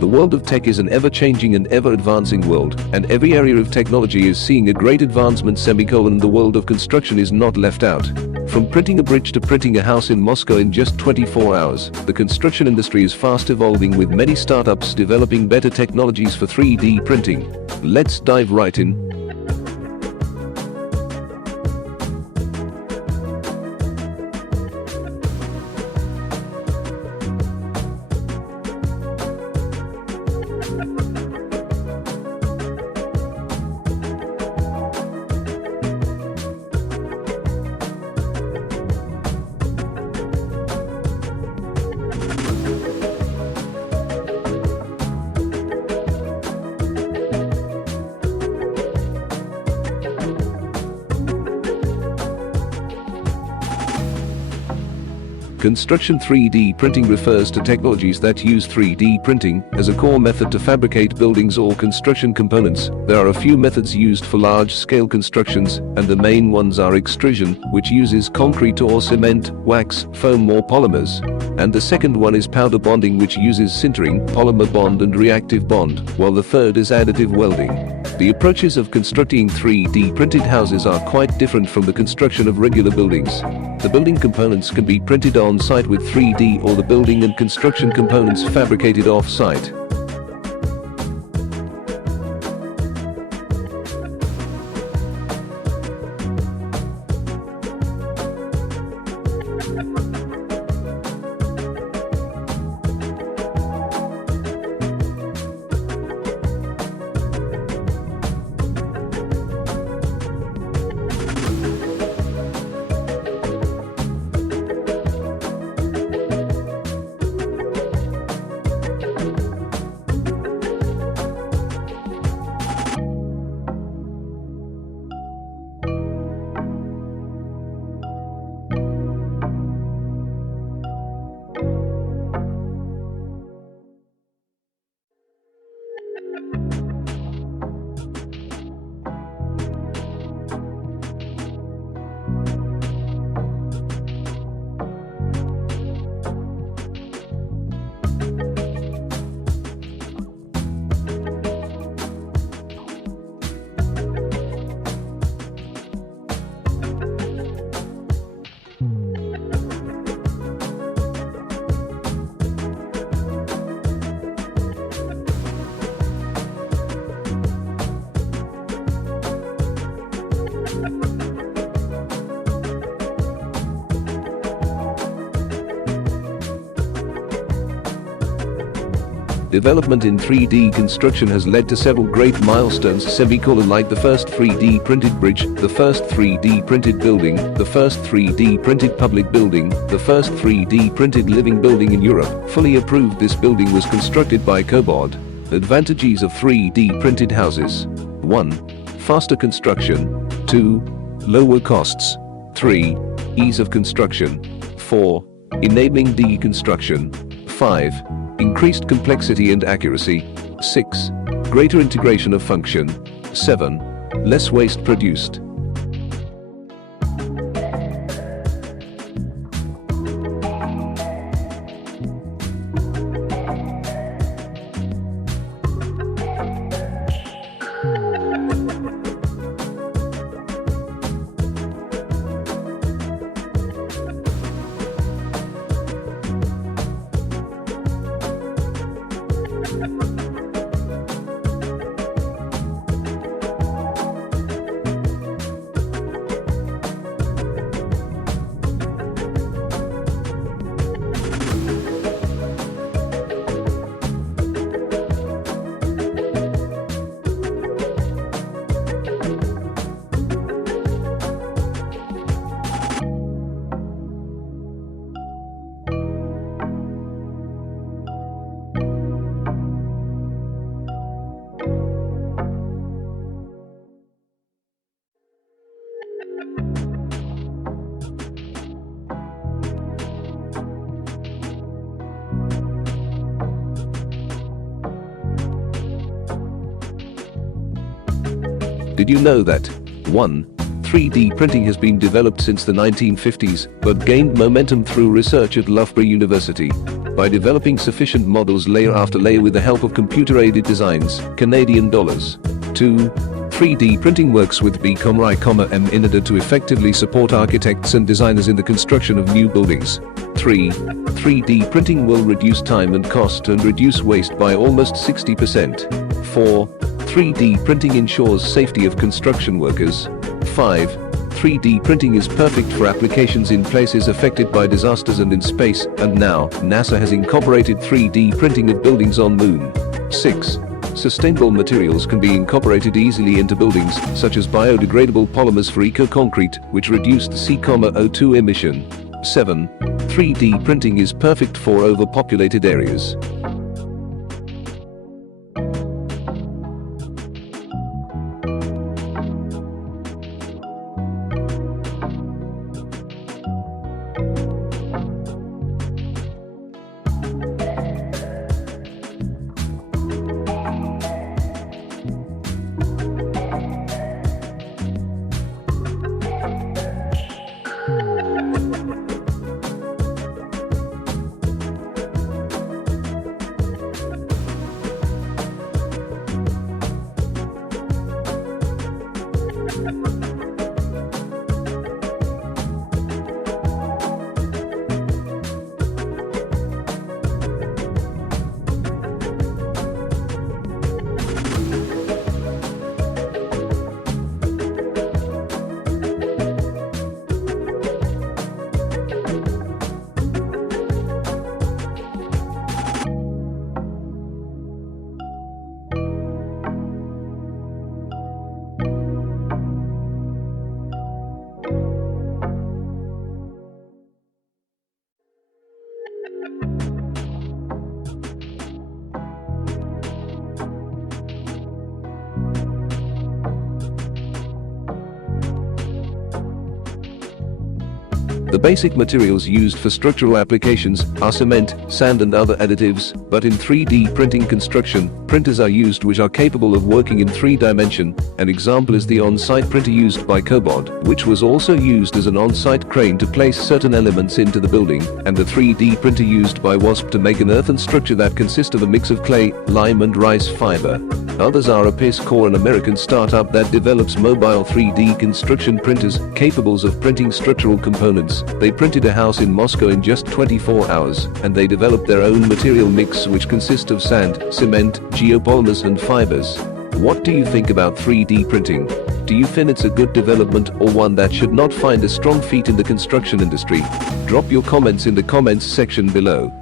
The world of tech is an ever-changing and ever-advancing world, and every area of technology is seeing a great advancement. The world of construction is not left out. From printing a bridge to printing a house in Moscow in just 24 hours, the construction industry is fast evolving with many startups developing better technologies for 3D printing. Let's dive right in. Construction 3D printing refers to technologies that use 3D printing as a core method to fabricate buildings or construction components. There are a few methods used for large-scale constructions, and the main ones are extrusion, which uses concrete or cement, wax, foam or polymers. And the second one is powder bonding, which uses sintering, polymer bond and reactive bond, while the third is additive welding. The approaches of constructing 3D printed houses are quite different from the construction of regular buildings. The building components can be printed on-site with 3D, or the building and construction components fabricated off-site. Development in 3D construction has led to several great milestones, like the first 3D printed bridge, the first 3D printed building, the first 3D printed public building, the first 3D printed living building in Europe. Fully approved, this building was constructed by Cobod. Advantages of 3D printed houses: 1. Faster construction. 2. Lower costs. 3. Ease of construction. 4. Enabling deconstruction. 5. Increased complexity and accuracy. 6. Greater integration of function. 7. Less waste produced. Did you know that 1. 3D printing has been developed since the 1950s, but gained momentum through research at Loughborough University. by developing sufficient models layer after layer with the help of computer-aided designs, Canadian dollars. 2. 3D printing works with B,I,M in order to effectively support architects and designers in the construction of new buildings. 3. 3D printing will reduce time and cost and reduce waste by almost 60%. 4. 3D printing ensures safety of construction workers. 5. 3D printing is perfect for applications in places affected by disasters and in space, and now, NASA has incorporated 3D printing of buildings on Moon. 6. Sustainable materials can be incorporated easily into buildings, such as biodegradable polymers for eco-concrete, which reduce the CO2 emission. 7. 3D printing is perfect for overpopulated areas. The basic materials used for structural applications are cement, sand and other additives, but in 3D printing construction, printers are used which are capable of working in 3 dimension. An example is the on-site printer used by Cobod, which was also used as an on-site crane to place certain elements into the building, and the 3D printer used by Wasp to make an earthen structure that consists of a mix of clay, lime and rice fiber. Others are Apace Core, an American startup that develops mobile 3D construction printers capable of printing structural components. They printed a house in Moscow in just 24 hours, and they developed their own material mix which consists of sand, cement, geopolymers and fibers. What do you think about 3D printing? Do you think it's a good development or one that should not find a strong feet in the construction industry? Drop your comments in the comments section below.